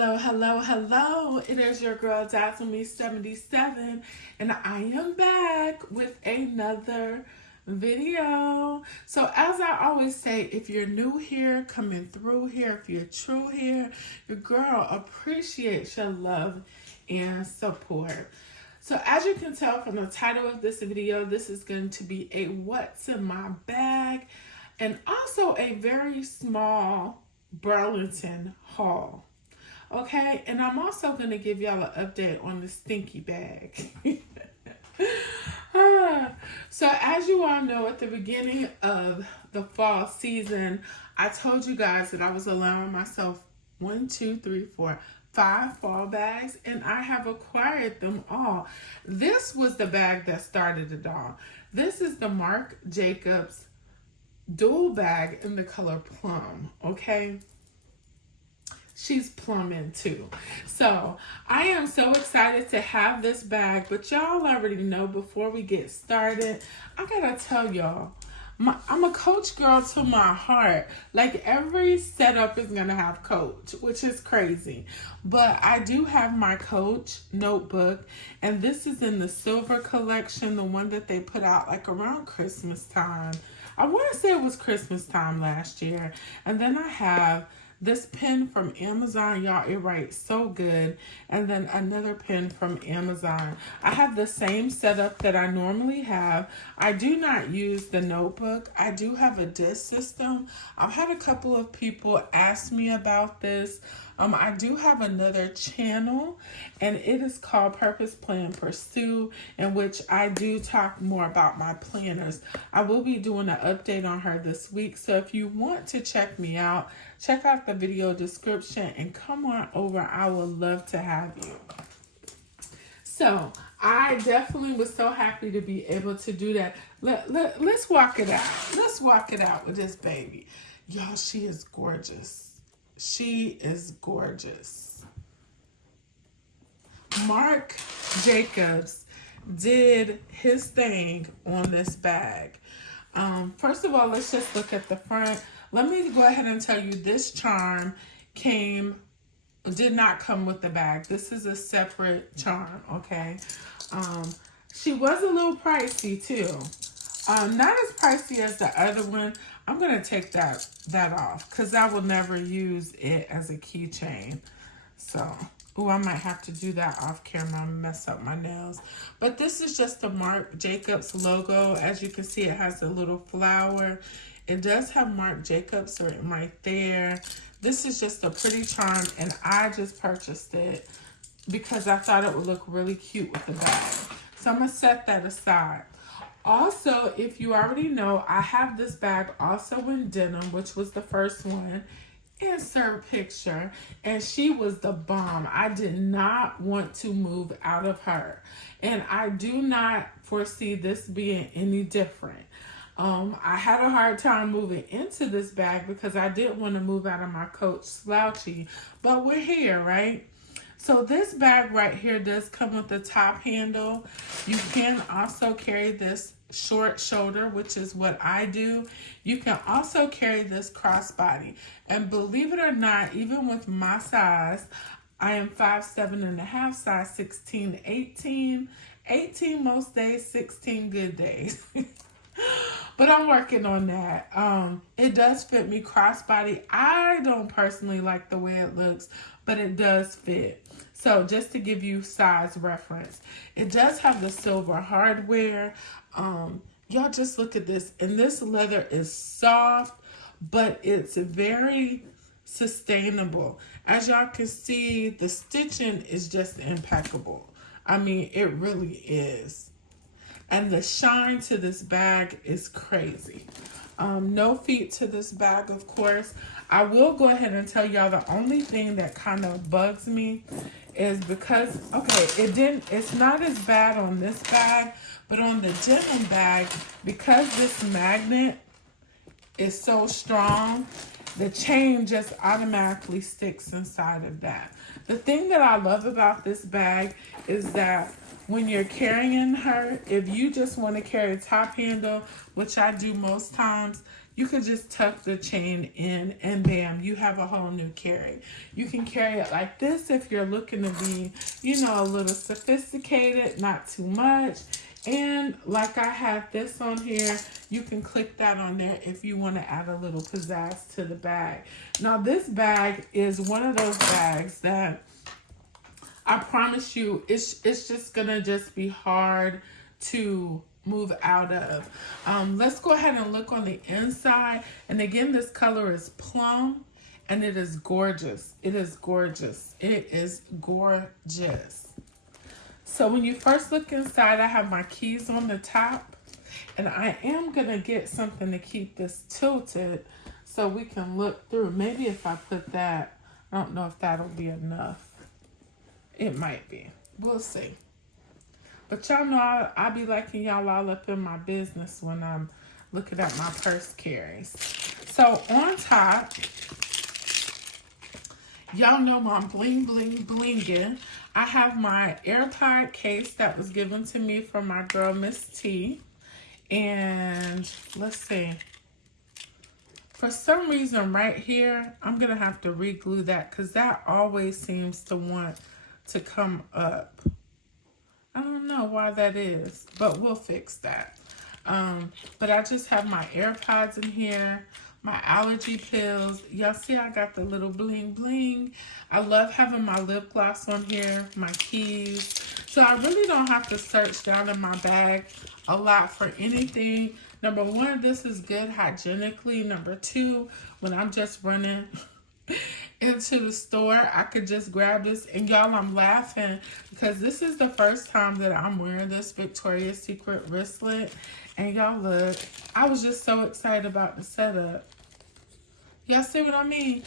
Hello, hello, hello. It is your girl Dazzle Me 77, and I am back with another video. So as I always say, if you're new here, coming through here, if you're true here, your girl appreciates your love and support. So as you can tell from the title of this video, this is going to be a what's in my bag and also a very small Burlington haul. Okay, and I'm also going to give y'all an update on the stinky bag. So as you all know, at the beginning of the fall season, I told you guys that I was allowing myself 5 fall bags, and I have acquired them all. This was the bag that started it all. This is the Marc Jacobs dual bag in the color plum, okay? She's plumbing too. So I am so excited to have this bag, but y'all already know before we get started, I gotta tell y'all, I'm a Coach girl to my heart. Like every setup is gonna have Coach, which is crazy. But I do have my Coach notebook, and this is in the silver collection, the one that they put out like around Christmas time. I wanna say it was Christmas time last year. And then I have this pen from Amazon, y'all, it writes so good. And then another pen from Amazon. I have the same setup that I normally have. I do not use the notebook. I do have a disc system. I've had a couple of people ask me about this. I do have another channel, and it is called Purpose Plan Pursue, in which I do talk more about my planners. I will be doing an update on her this week, so if you want to check me out, check out the video description and come on over. I would love to have you. So I definitely was so happy to be able to do that. Let's walk it out. Let's walk it out with this baby. Y'all, she is gorgeous. She is gorgeous. Marc Jacobs did his thing on this bag. First of all, let's just look at the front. Let me go ahead and tell you this charm did not come with the bag. This is a separate charm, okay? She was a little pricey too. Not as pricey as the other one. I'm going to take that off because I will never use it as a keychain. So, I might have to do that off camera and mess up my nails. But this is just the Marc Jacobs logo. As you can see, it has a little flower. It does have Marc Jacobs written right there. This is just a pretty charm, and I just purchased it because I thought it would look really cute with the bag. So I'm going to set that aside. Also, if you already know, I have this bag also in denim, which was the first one. Insert picture. And she was the bomb. I did not want to move out of her. And I do not foresee this being any different. I had a hard time moving into this bag because I didn't want to move out of my Coach slouchy. But we're here, right? So this bag right here does come with the top handle. You can also carry this short shoulder, which is what I do. You can also carry this crossbody. And believe it or not, even with my size, I am 5'7.5", size 16, 18. 18 most days, 16 good days. But I'm working on that. It does fit me crossbody. I don't personally like the way it looks, but it does fit. So just to give you size reference, it does have the silver hardware. Y'all just look at this. And this leather is soft, but it's very sustainable. As y'all can see, the stitching is just impeccable. I mean, it really is. And the shine to this bag is crazy. No feet to this bag, of course. I will go ahead and tell y'all the only thing that kind of bugs me is because, okay, it's not as bad on this bag, but on the denim bag, because this magnet is so strong, the chain just automatically sticks inside of that. The thing that I love about this bag is that when you're carrying her, if you just want to carry top handle, which I do most times, you can just tuck the chain in and bam, you have a whole new carry. You can carry it like this if you're looking to be, you know, a little sophisticated, not too much. And like I have this on here, you can click that on there if you want to add a little pizzazz to the bag. Now this bag is one of those bags that I promise you, it's just gonna just be hard to move out of. Let's go ahead and look on the inside. And again, this color is plum, and it is gorgeous. It is gorgeous. It is gorgeous. So when you first look inside, I have my keys on the top, and I am gonna get something to keep this tilted so we can look through. Maybe if I put that, I don't know if that'll be enough. It might be. We'll see. But y'all know I be liking y'all all up in my business when I'm looking at my purse carries. So on top, y'all know my bling bling blinging. I have my AirPod case that was given to me from my girl Miss T. And let's see. For some reason right here, I'm going to have to re-glue that because that always seems to want to come up. I don't know why that is, but we'll fix that. But I just have my AirPods in here, my allergy pills. Y'all see I got the little bling bling. I love having my lip gloss on here, my keys. So I really don't have to search down in my bag a lot for anything. Number one, this is good hygienically. Number two, when I'm just running into the store, I could just grab this. And y'all, I'm laughing because this is the first time that I'm wearing this Victoria's Secret wristlet. And y'all look, I was just so excited about the setup. Y'all see what I mean?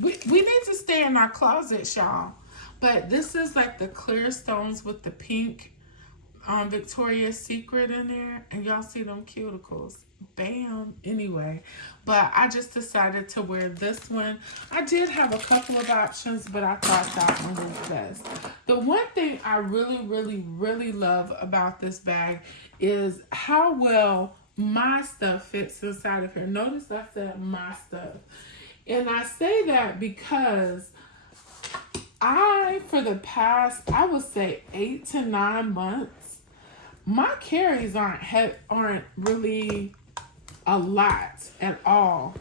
We need to stay in our closets, y'all. But this is like the clear stones with the pink Victoria's Secret in there. And y'all see them cuticles. Bam. Anyway, but I just decided to wear this one. I did have a couple of options, but I thought that one was best. The one thing I really love about this bag is how well my stuff fits inside of here. Notice I said my stuff. And I say that because for the past, I would say 8 to 9 months, my carries aren't really a lot at all.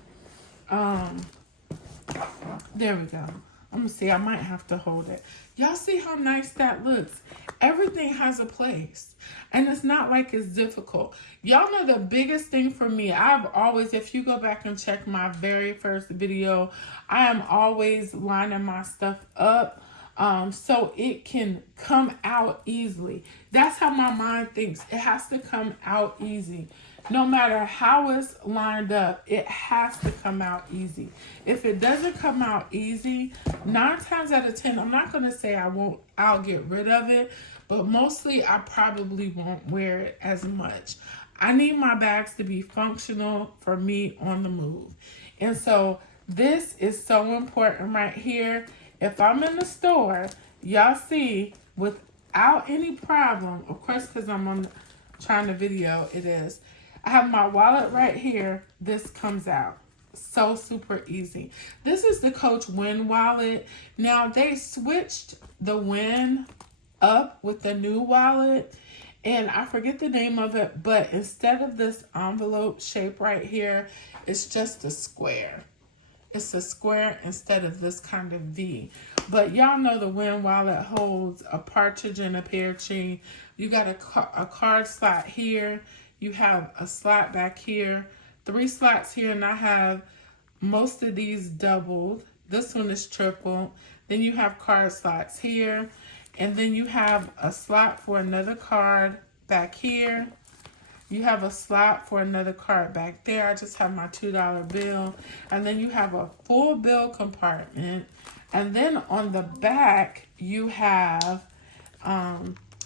There we go. Let me see. I might have to hold it. Y'all see how nice that looks? Everything has a place. And it's not like it's difficult. Y'all know the biggest thing for me, I've always, if you go back and check my very first video, I am always lining my stuff up so it can come out easily. That's how my mind thinks. It has to come out easy. No matter how it's lined up, it has to come out easy. If it doesn't come out easy, 9 times out of 10, I'm not going to say I'll get rid of it, but mostly I probably won't wear it as much. I need my bags to be functional for me on the move. And so this is so important right here. If I'm in the store, y'all see, without any problem, of course, because I'm trying to video, it is. I have my wallet right here. This comes out. So super easy. This is the Coach Win wallet. Now, they switched the Win up with the new wallet. And I forget the name of it. But instead of this envelope shape right here, it's just a square. It's a square instead of this kind of V. But y'all know the Win wallet holds a partridge and a pear tree. You got a card slot here. You have a slot back here, 3 slots here, and I have most of these doubled. This one is triple. Then you have card slots here, and then you have a slot for another card back here. You have a slot for another card back there. I just have my $2 bill. And then you have a full bill compartment. And then on the back, you have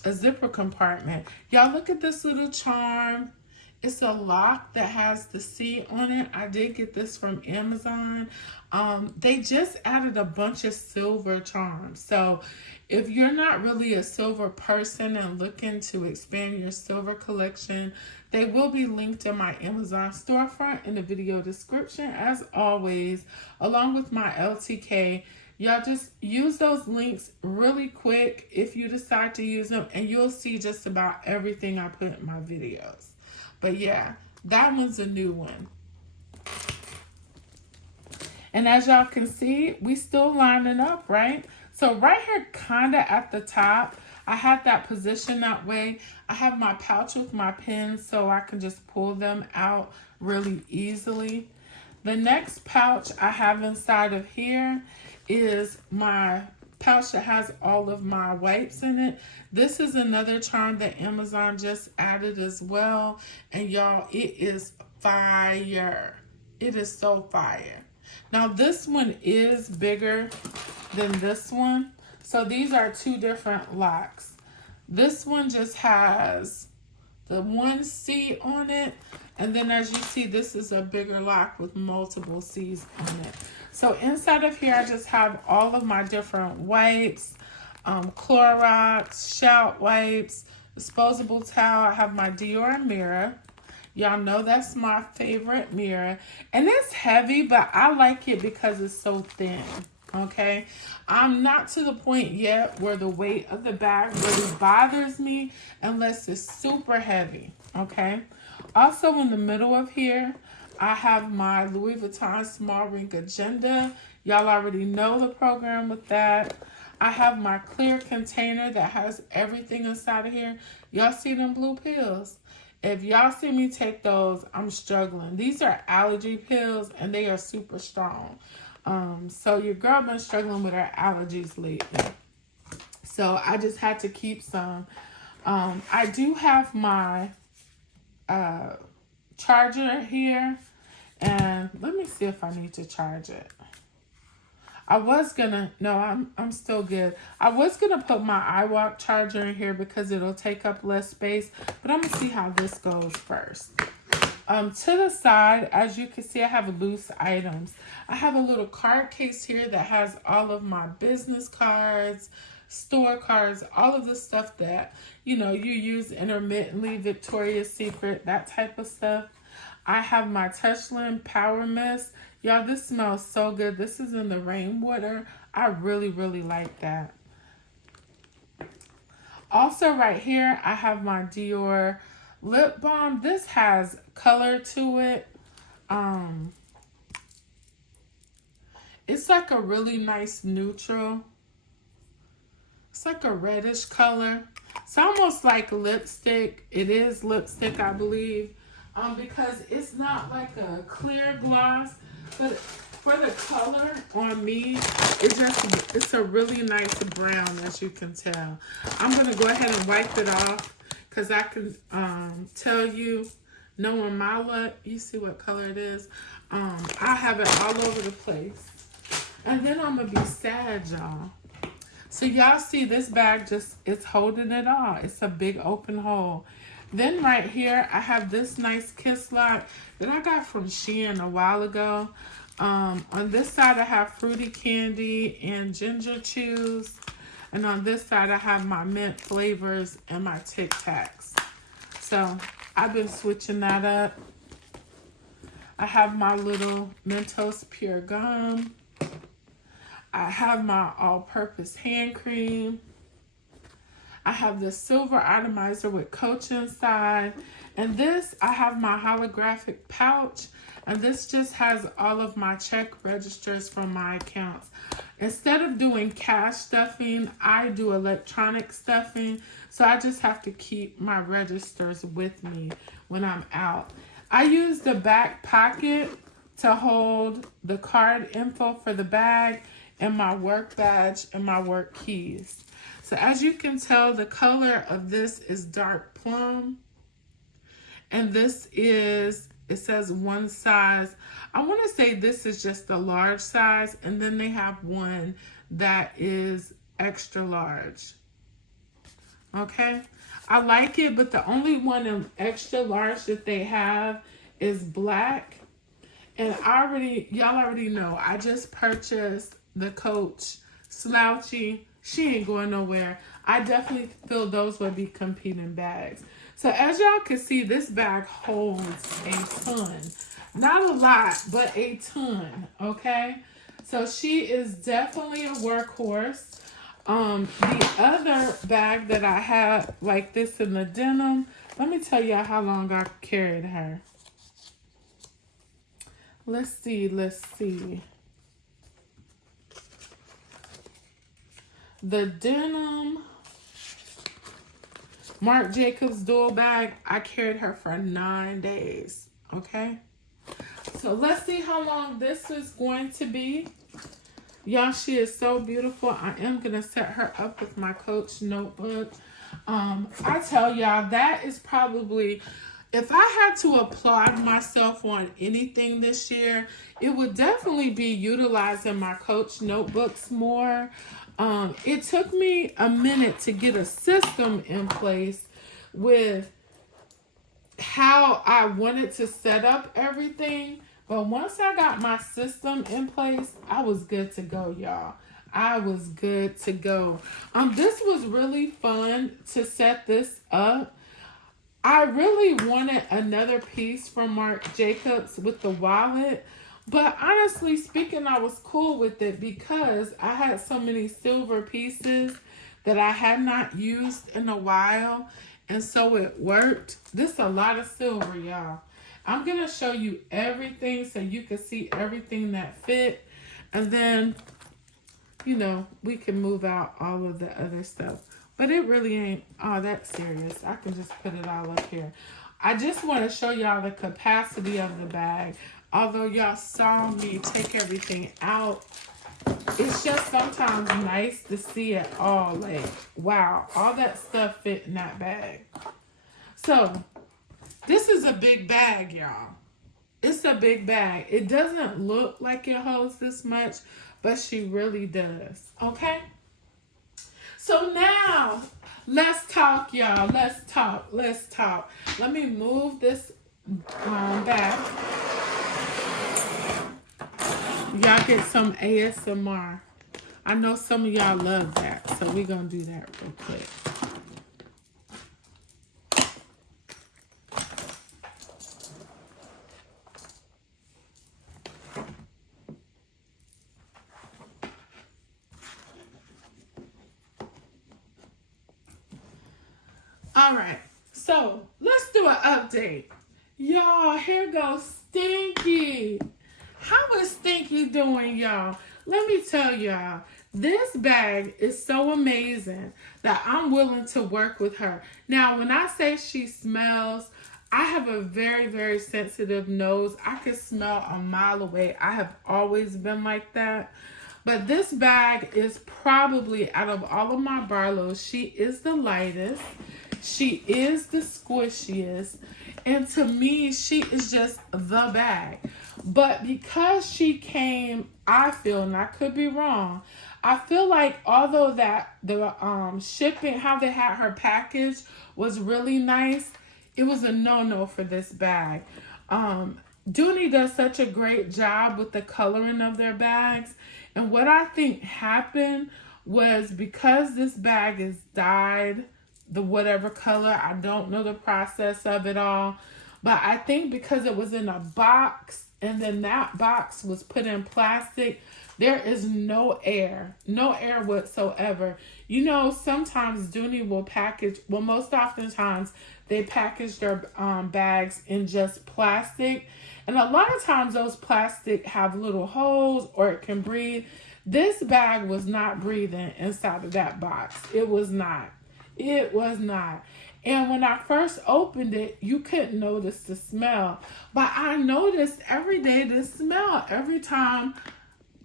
a zipper compartment. Y'all look at this little charm. It's a lock that has the C on it. I did get this from Amazon. They just added a bunch of silver charms. So if you're not really a silver person and looking to expand your silver collection, they will be linked in my Amazon storefront in the video description as always, along with my LTK. Y'all just use those links really quick if you decide to use them, and you'll see just about everything I put in my videos. But yeah, that one's a new one. And as y'all can see, we still lining up, right? So right here, kind of at the top, I have that position that way. I have my pouch with my pins so I can just pull them out really easily. The next pouch I have inside of here is my pouch that has all of my wipes in it. This is another charm that Amazon just added as well. And y'all, it is fire. It is so fire. Now this one is bigger than this one. So these are two different locks. This one just has the one C on it. And then as you see, this is a bigger lock with multiple C's on it. So inside of here, I just have all of my different wipes, Clorox, shout wipes, disposable towel. I have my Dior mirror. Y'all know that's my favorite mirror. And it's heavy, but I like it because it's so thin, okay? I'm not to the point yet where the weight of the bag really bothers me unless it's super heavy, okay? Also in the middle of here, I have my Louis Vuitton small ring agenda. Y'all already know the program with that. I have my clear container that has everything inside of here. Y'all see them blue pills? If y'all see me take those, I'm struggling. These are allergy pills and they are super strong. So your girl been struggling with her allergies lately. So I just had to keep some. I do have my charger here. And let me see if I need to charge it. I'm still good. I was gonna put my iWalk charger in here because it'll take up less space, but I'm gonna see how this goes first. To the side, as you can see, I have loose items. I have a little card case here that has all of my business cards, store cards, all of the stuff that, you use intermittently, Victoria's Secret, that type of stuff. I have my Touchland Power Mist. Y'all, this smells so good. This is in the rainwater. I really, really like that. Also right here, I have my Dior lip balm. This has color to it. It's like a really nice neutral. It's like a reddish color. It's almost like lipstick. It is lipstick, I believe. Because it's not like a clear gloss, but for the color on me, it's a really nice brown, as you can tell. I'm gonna go ahead and wipe it off because I can tell you, knowing my look, you see what color it is. I have it all over the place, and then I'm gonna be sad, y'all. So y'all see this bag it's holding it all. It's a big open hole. Then right here, I have this nice kiss lock that I got from Shein a while ago. On this side, I have fruity candy and ginger chews. And on this side, I have my mint flavors and my Tic Tacs. So I've been switching that up. I have my little Mentos Pure Gum. I have my all-purpose hand cream. I have the silver atomizer with Coach inside. And this, I have my holographic pouch. And this just has all of my check registers from my accounts. Instead of doing cash stuffing, I do electronic stuffing. So I just have to keep my registers with me when I'm out. I use the back pocket to hold the card info for the bag and my work badge and my work keys. So as you can tell, the color of this is dark plum. And this is, it says one size. I want to say this is just a large size. And then they have one that is extra large. Okay. I like it, but the only one in extra large that they have is black. And y'all already know, I just purchased the Coach Slouchy. She ain't going nowhere. I definitely feel those would be competing bags. So as y'all can see, this bag holds a ton. Not a lot, but a ton, okay? So she is definitely a workhorse. The other bag that I had like this in the denim, let me tell y'all how long I carried her. Let's see. The denim Marc Jacobs dual bag, I carried her for 9 days, okay? So let's see how long this is going to be. Y'all, she is so beautiful. I am going to set her up with my Coach notebook. I tell y'all, that is probably, if I had to applaud myself on anything this year, it would definitely be utilizing my Coach notebooks more. It took me a minute to get a system in place with how I wanted to set up everything. But once I got my system in place, I was good to go, y'all. I was good to go. This was really fun to set this up. I really wanted another piece from Marc Jacobs with the wallet. But honestly speaking, I was cool with it because I had so many silver pieces that I had not used in a while. And so it worked. This is a lot of silver, y'all. I'm going to show you everything so you can see everything that fit. And then, you know, we can move out all of the other stuff. But it really ain't all that serious. I can just put it all up here. I just want to show y'all the capacity of the bag. Although y'all saw me take everything out, it's just sometimes nice to see it all. Like, wow, all that stuff fit in that bag. So, this is a big bag, y'all. It's a big bag. It doesn't look like it holds this much, but she really does. Okay? So now, let's talk, y'all. Let's talk. Let me move this back. Y'all get some ASMR. I know some of y'all love that, so we're going to do that real quick. All right, so let's do an update. Y'all, here goes Stinky. How is Stinky doing, y'all? Let me tell y'all, this bag is so amazing that I'm willing to work with her. Now, when I say she smells, I have a very, very sensitive nose. I can smell a mile away. I have always been like that. But this bag is probably, out of all of my Barlows, she is the lightest. She is the squishiest. And to me, she is just the bag. But because she came, I feel, and I could be wrong, I feel like although that the shipping, how they had her package was really nice, it was a no-no for this bag. Dooney does such a great job with the coloring of their bags. And what I think happened was because this bag is dyed the whatever color, I don't know the process of it all, but I think because it was in a box and then that box was put in plastic, there is no air whatsoever. You know, sometimes Dooney will package, well, most oftentimes they package their bags in just plastic. And a lot of times those plastic have little holes or it can breathe. This bag was not breathing inside of that box. It was not. And when I first opened it, you couldn't notice the smell. But I noticed every day the smell. Every time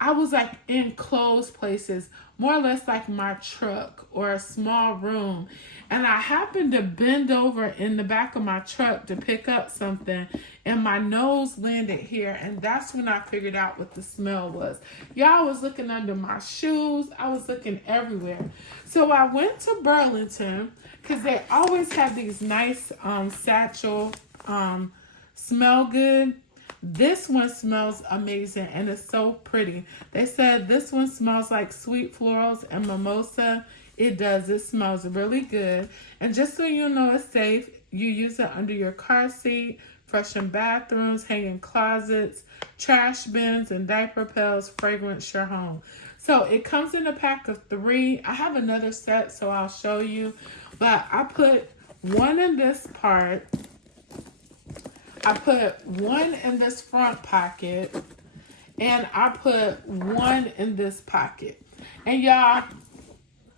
I was like in closed places, more or less like my truck or a small room. And I happened to bend over in the back of my truck to pick up something, and my nose landed here. And that's when I figured out what the smell was. Y'all, was looking under my shoes, I was looking everywhere. So I went to Burlington because they always have these nice satchel smell good. This one smells amazing and it's so pretty. They said this one smells like sweet florals and mimosa. It does. It smells really good. And just so you know it's safe, you use it under your car seat, freshen bathrooms, hang in closets, trash bins, and diaper pails, fragrance your home. So it comes in a pack of 3. I have another set, so I'll show you. But I put one in this part. I put one in this front pocket, and I put one in this pocket. And y'all,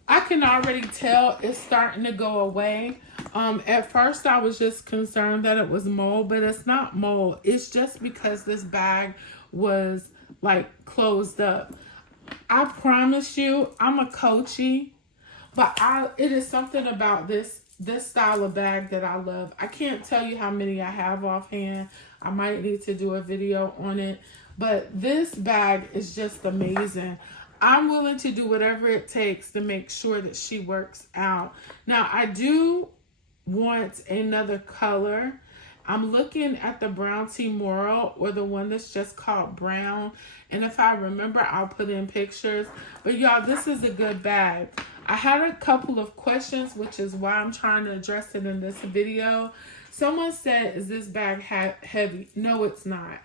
I can already tell it's starting to go away. At first I was just concerned that it was mold, but it's not mold. It's just because this bag was like closed up. I promise you, I'm a coachy, but it is something about this style of bag that I love. I can't tell you how many I have offhand. I might need to do a video on it, but this bag is just amazing. I'm willing to do whatever it takes to make sure that she works out. Now, I do want another color. I'm looking at the brown tea moral, or the one that's just called brown. And if I remember, I'll put in pictures. But y'all, this is a good bag. I had a couple of questions, which is why I'm trying to address it in this video. Someone said, is this bag heavy? No, it's not.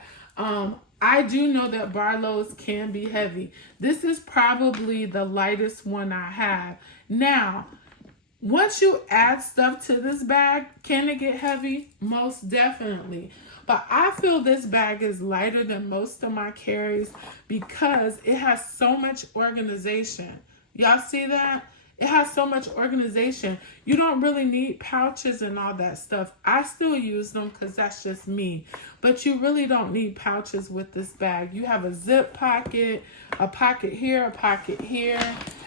I do know that Barlow's can be heavy. This is probably the lightest one I have. Now, once you add stuff to this bag, can it get heavy? Most definitely. But I feel this bag is lighter than most of my carries because it has so much organization. Y'all see that? It has so much organization. You don't really need pouches and all that stuff. I still use them because that's just me. But you really don't need pouches with this bag. You have a zip pocket, a pocket here, a pocket here,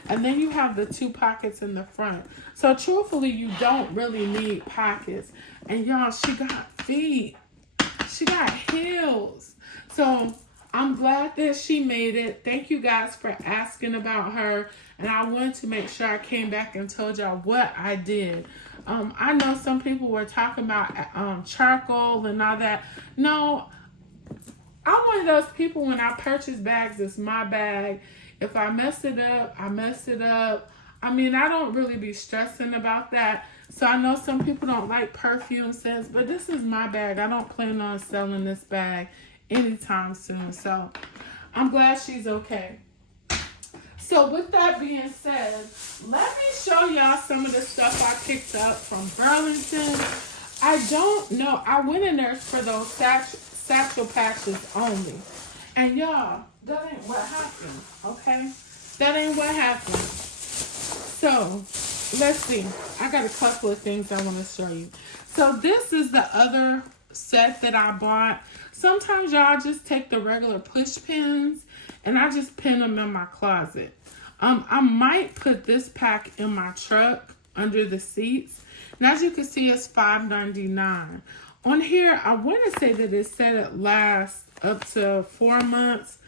and then you have the 2 pockets in the front. So truthfully, you don't really need pockets. And y'all, she got feet. She got heels. So I'm glad that she made it. Thank you guys for asking about her. And I wanted to make sure I came back and told y'all what I did. I know some people were talking about charcoal and all that. No, I'm one of those people, when I purchase bags, it's my bag. If I mess it up, I mess it up. I mean, I don't really be stressing about that. So I know some people don't like perfume scents, but this is my bag. I don't plan on selling this bag anytime soon. So I'm glad she's okay. So with that being said, let me show y'all some of the stuff I picked up from Burlington. I don't know. I went in there for those satchel patches only. And y'all, that ain't what happened, okay? That ain't what happened. So, let's see. I got a couple of things I want to show you. So, this is the other set that I bought. Sometimes y'all just take the regular push pins and I just pin them in my closet. I might put this pack in my truck under the seats. And as you can see, it's $5.99. On here, I want to say that it said it lasts up to 4 months.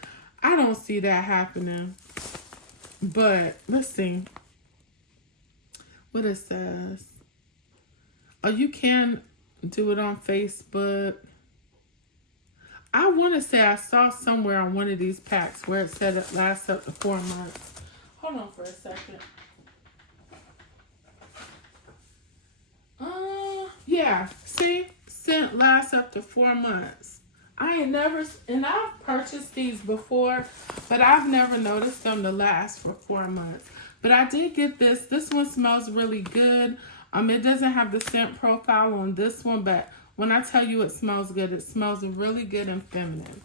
I don't see that happening. But let's see what it says. Oh, you can do it on Facebook. I want to say I saw somewhere on one of these packs where it said it lasts up to 4 months. Hold on for a second. Yeah, see? Scent lasts up to 4 months. I ain't never, and I've purchased these before, but I've never noticed them to last for 4 months. But I did get this. This one smells really good. It doesn't have the scent profile on this one, but when I tell you it smells good, it smells really good and feminine.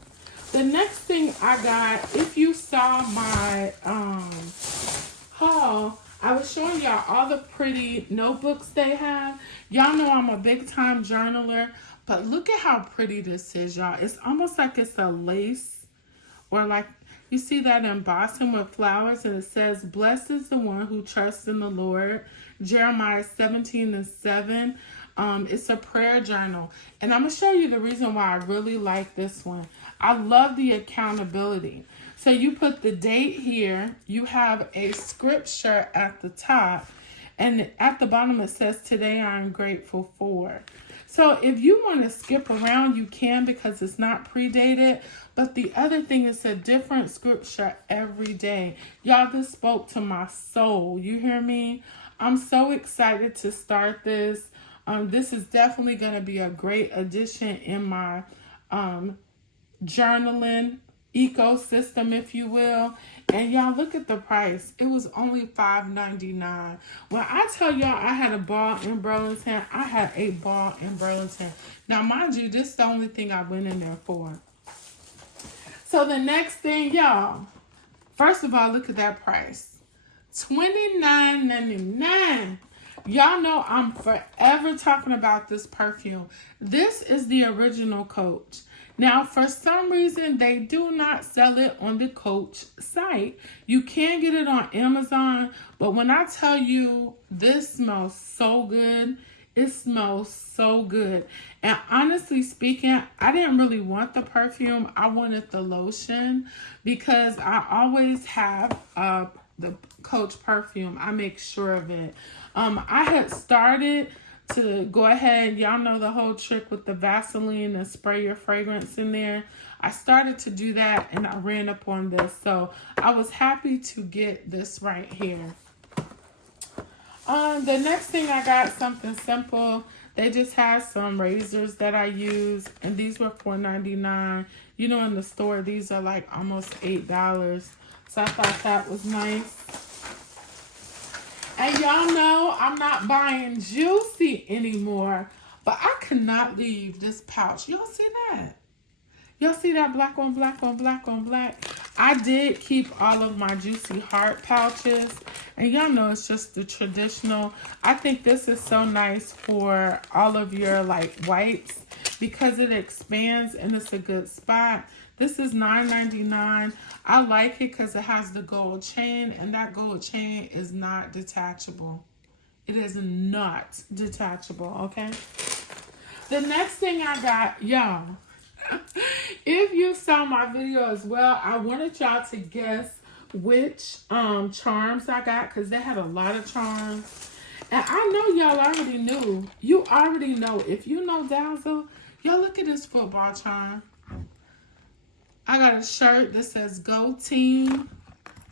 The next thing I got, if you saw my haul, I was showing y'all all the pretty notebooks they have. Y'all know I'm a big time journaler, but look at how pretty this is, y'all. It's almost like it's a lace, or like You see that embossing with flowers, and it says, "Blessed is the one who trusts in the Lord." Jeremiah 17:7. It's a prayer journal. And I'm going to show you the reason why I really like this one. I love the accountability. So you put the date here. You have a scripture at the top. And at the bottom it says, "Today I am grateful for." So if you want to skip around, you can, because it's not predated. But the other thing is a different scripture every day. Y'all, this spoke to my soul. You hear me? I'm so excited to start this. This is definitely going to be a great addition in my journaling ecosystem, if you will. And y'all, look at the price. It was only $5.99. When I tell y'all I had a ball in Burlington, I had a ball in Burlington. Now, mind you, this is the only thing I went in there for. So the next thing, y'all, first of all, look at that price. $29.99. Y'all know I'm forever talking about this perfume. This is the original Coach. Now, for some reason, they do not sell it on the Coach site. You can get it on Amazon, but when I tell you this smells so good, it smells so good. And honestly speaking, I didn't really want the perfume. I wanted the lotion because I always have the Coach perfume. I make sure of it. I had started to go ahead, y'all know the whole trick with the Vaseline and spray your fragrance in there. I started to do that and I ran up on this. So I was happy to get this right here. The next thing I got, something simple. They just had some razors that I use, and these were $4.99. You know, in the store, these are like almost $8. So I thought that was nice. And y'all know I'm not buying Juicy anymore, but I could not leave this pouch. Y'all see that? Y'all see that black on black on black on black? I did keep all of my Juicy Heart pouches, and y'all know it's just the traditional. I think this is so nice for all of your like wipes because it expands and it's a good spot. This is $9.99. I like it because it has the gold chain, and that gold chain is not detachable. It is not detachable, okay? The next thing I got, y'all, if you saw my video as well, I wanted y'all to guess which charms I got because they had a lot of charms. And I know y'all already knew. You already know. If you know Dazzle, y'all look at this football charm. I got a shirt that says "Go Team."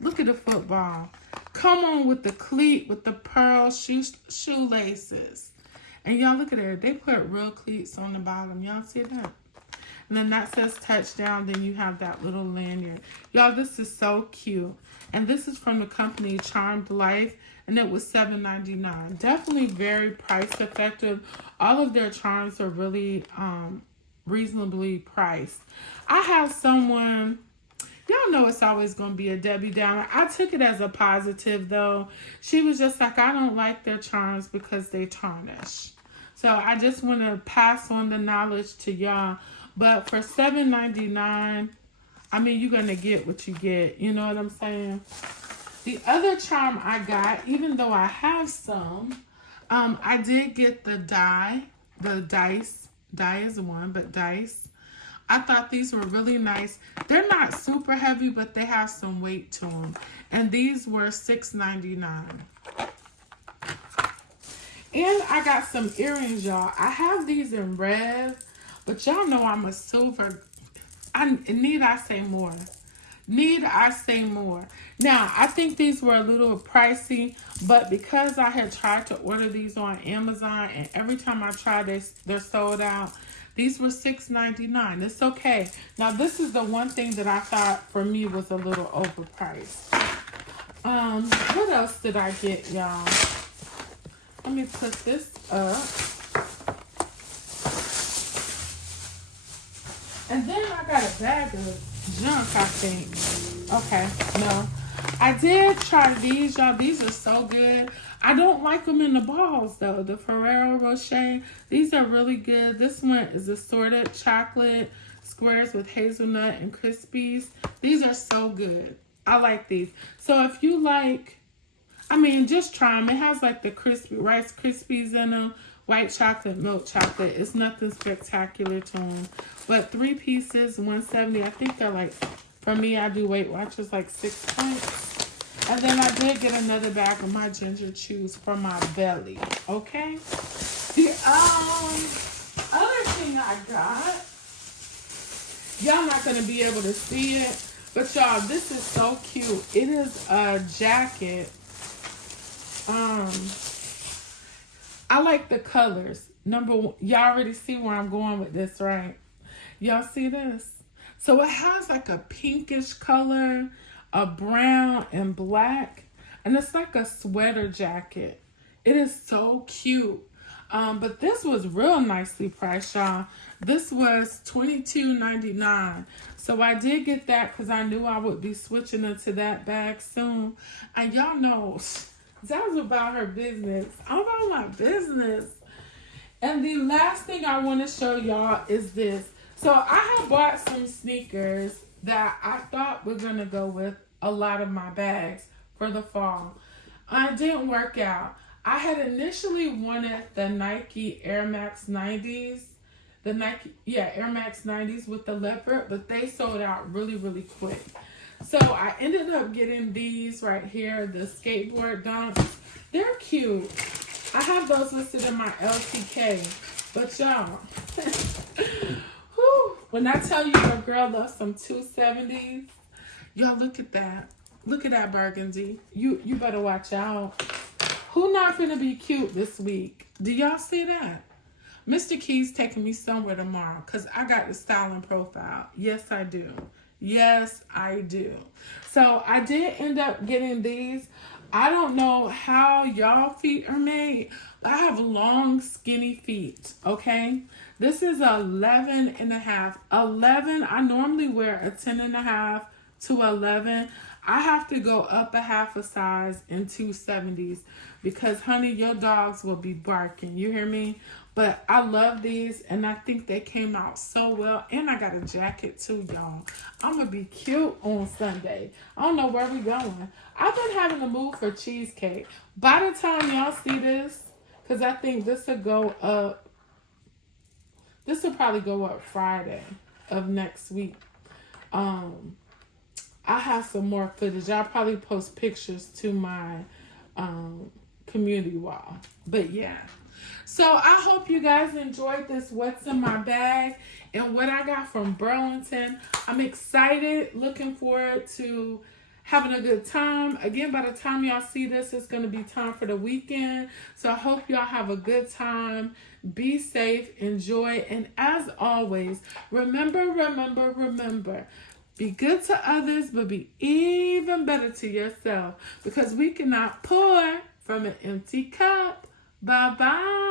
Look at the football. Come on with the cleat with the pearl shoelaces. And y'all look at it. They put real cleats on the bottom. Y'all see that? And then that says touchdown. Then you have that little lanyard. Y'all, this is so cute. And this is from the company Charmed Life. And it was $7.99. Definitely very price effective. All of their charms are really reasonably priced. I have someone, y'all know it's always going to be a Debbie Downer. I took it as a positive though. She was just like, I don't like their charms because they tarnish. So I just want to pass on the knowledge to y'all. But for $7.99, I mean, you're going to get what you get. You know what I'm saying? The other charm I got, even though I have some, I did get the dice. Die is one, but dice. I thought these were really nice. They're not super heavy, but they have some weight to them. And these were $6.99. And I got some earrings, y'all. I have these in red, but y'all know I'm a silver. Need I say more? Need I say more? Now, I think these were a little pricey, but because I had tried to order these on Amazon, and every time I try, they're sold out. These were $6.99. It's okay. Now, this is the one thing that I thought for me was a little overpriced. What else did I get, y'all? Let me put this up. And then I got a bag of junk, I think. Okay, no. I did try these, y'all. These are so good. I don't like them in the balls, though. The Ferrero Rocher. These are really good. This one is assorted chocolate. It's squares with hazelnut and crispies. These are so good. I like these. So if you like, I mean, just try them. It has like the crispy Rice Krispies in them. White chocolate, milk chocolate. It's nothing spectacular to them. But 3 pieces, $170. I think they're like, for me, I do Weight Watchers like 6 points. And then I did get another bag of my ginger chews for my belly. Okay? The other thing I got, y'all not going to be able to see it. But y'all, this is so cute. It is a jacket. I like the colors. Number one, y'all already see where I'm going with this, right? Y'all see this? So it has like a pinkish color, a brown and black, and it's like a sweater jacket. It is so cute. But this was real nicely priced, y'all. This was $22.99. So I did get that because I knew I would be switching into that bag soon. And y'all know, Zaz about her business. I'm about my business. And the last thing I want to show y'all is this. So I have bought some sneakers that I thought were going to go with a lot of my bags for the fall. It didn't work out. I had initially wanted the Nike Air Max 90s. The Nike, Air Max 90s with the leopard, but they sold out really, really quick. So I ended up getting these right here, the skateboard dunks. They're cute. I have those listed in my LTK. But y'all, when I tell you your girl loves some 270s, y'all look at that. Look at that burgundy. You better watch out. Who not gonna be cute this week? Do y'all see that? Mr. Key's taking me somewhere tomorrow because I got the styling profile. Yes, I do. Yes, I do. So I did end up getting these. I don't know how y'all feet are made. I have long, skinny feet, okay? This is 11 and a half. 11, I normally wear a 10 and a half to 11. I have to go up a half a size in 270s because, honey, your dogs will be barking. You hear me? But I love these, and I think they came out so well. And I got a jacket, too, y'all. I'm going to be cute on Sunday. I don't know where we going. I've been having a mood for cheesecake. By the time y'all see this, because I think this will go up. This will probably go up Friday of next week. I have some more footage. I'll probably post pictures to my community wall. But yeah. So I hope you guys enjoyed this What's in My Bag and what I got from Burlington. I'm excited, looking forward to having a good time. Again, by the time y'all see this, it's going to be time for the weekend. So I hope y'all have a good time. Be safe, enjoy, and as always, remember, be good to others, but be even better to yourself because we cannot pour from an empty cup. Bye-bye.